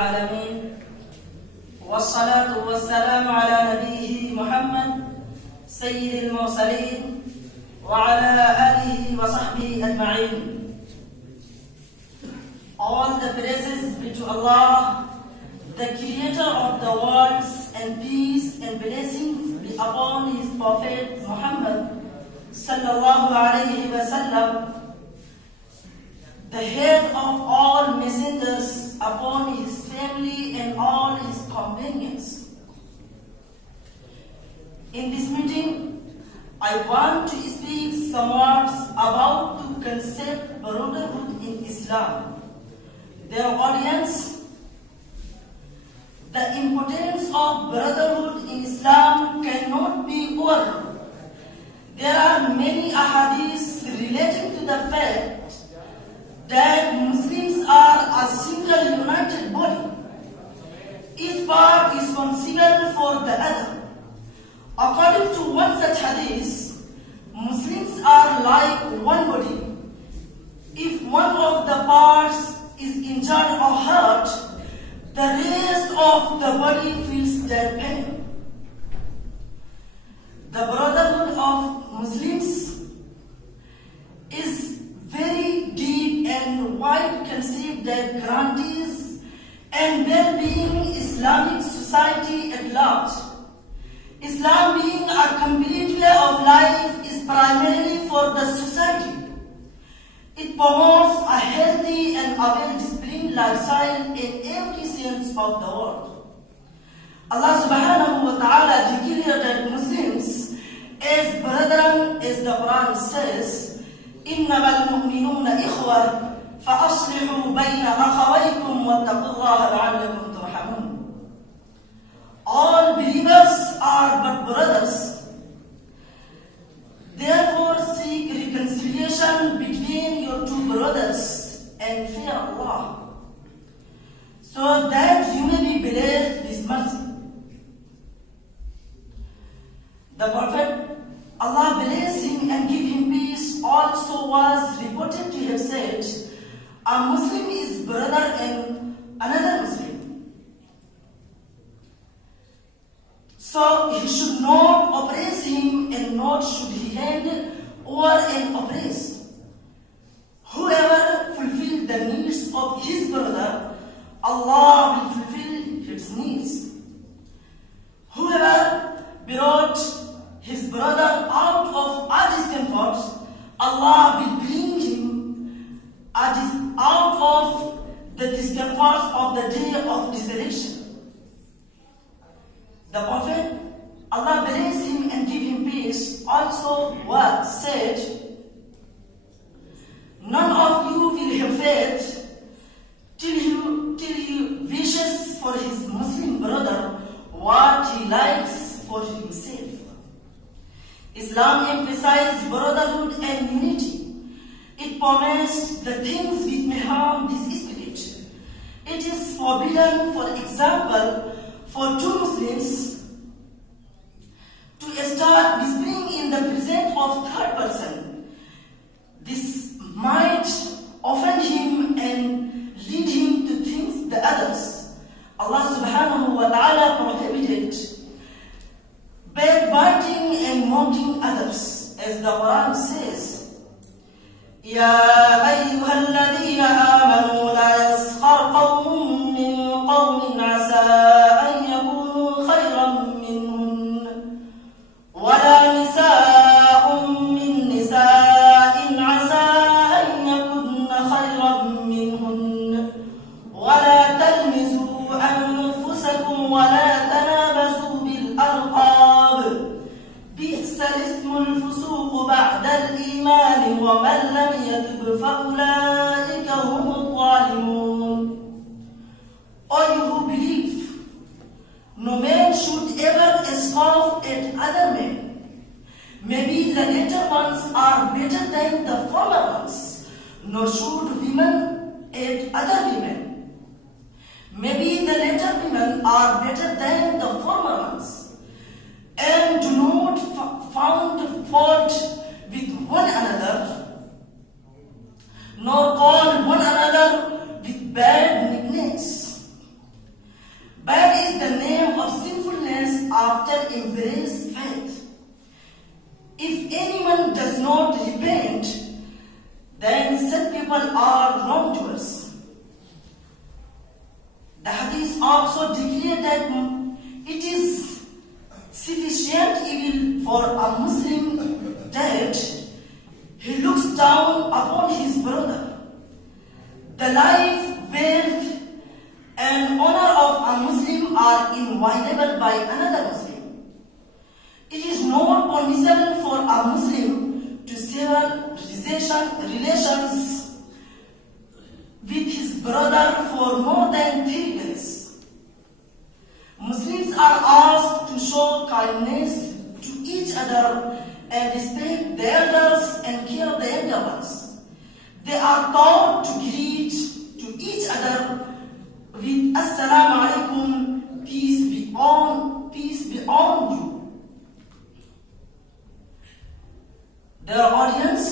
العالمين والصلاة والسلام على نبيه محمد سيد المرسلين وعلى آله وصحبه أجمعين. All the praises be to Allah, the creator of the worlds, and peace and blessings be upon his Prophet Muhammad sallallahu alayhi wa sallam, the head of all messengers, upon his family and all his companions. In this meeting, I want to speak some words about the concept brotherhood in Islam. Their audience, the importance of brotherhood in Islam cannot be overlooked. There are many ahadiths relating to the fact that Muslims are a single united body. Each part is responsible for the other. According to one such hadith, Muslims are like one body. If one of the parts is injured or hurt, the rest of the body feels that pain. The brotherhood of Muslims is very deep and wide concept that guarantees and well-being Islamic society at large. Islam, being a complete way of life, is primarily for the society. It promotes a healthy and a well-disciplined lifestyle in every sense of the word. Allah subhanahu wa ta'ala declared Muslims as brethren, as the Quran says, إِنَّمَا الْمُؤْمِنُونَ إِخْوَةٌ فَأَصْلِحُوا بَيْنَ أَخَوَيْكُمْ وَاتَّقُوا اللَّهَ لَعَلَّكُمْ تُرْحَمُونَ. All believers are but brothers. Therefore seek reconciliation between your two brothers and fear Allah, so that you may be blessed with mercy. The Prophet, Allah bless him and give him peace, also was reported to have said, a Muslim is brother and another Muslim. So he should not oppress him, and not should he hand over and oppress. Whoever fulfills the needs of his brother, Allah will fulfill his needs. Whoever brought his brother out of our discomfort, Allah will bring him out of the discomfort of the day of resurrection. The Prophet, Allah bless him and give him peace, also was said, none of you will have faith till he wishes for his Muslim brother what he likes for himself. Islam emphasized brotherhood and unity. It promised the things which may harm this spirit. It is forbidden, for example, for two Muslims to start whispering in the presence of third person. This might offend him and lead him to think the others. Allah subhanahu wa ta'ala prohibited backbiting and mocking others, as the Quran says, يَا أَيُّهَا الَّذِينَ آمَنُوا لَا يَسْخَرْ قَوْمٌ مِّن قَوْمٍ عَسَىٰ أَن يَكُونُوا خَيْرًا مِّنْهُنَّ وَلَا نِسَاءٌ مِّن نِّسَاءٍ عَسَىٰ أَن يَكُنَّ خَيْرًا مِّنْهُنَّ وَلَا تَلْمِزُوا أَنفُسَكُمْ وَلَا تَنَابَزُوا بِالْأَلْقَابِ بِئْسَ الِاسْمُ الْفُسُوقُ بَعْدَ الْإِيمَانِ وَمَن لَّمْ يَتُبْ فَأُولَٰئِكَ هُمُ الظَّالِمُونَ. O you who believe, no man should ever scoff at other men. Maybe the latter ones are better than the former ones, nor should women at other women. Maybe the latter women are better than the former ones, and do not find fault with one another, nor call one another with bad nicknames. is the name of sinfulness after embrace faith. If anyone does not repent, then such people are wrongdoers. The hadith also declared that it is sufficient evil for a Muslim that he looks down upon his brother. The life, wealth, and honor of a Muslim are inviolable by another Muslim. It is not permissible for a Muslim to sever relations with his brother for more than 3 days. Muslims are asked to show kindness to each other and respect the elders and care the younger ones. They are taught to greet to each other with Assalamu alaikum, peace be on you. Dear audience,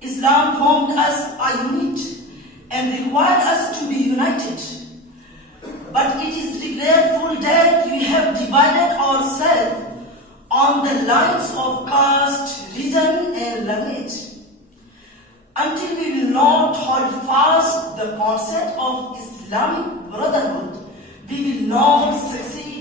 Islam formed us a unit and required us to be united. But it is regretful that we have divided ourselves on the lines of caste, religion, and language. Until we will not hold fast the concept of Islamic brotherhood, we will not succeed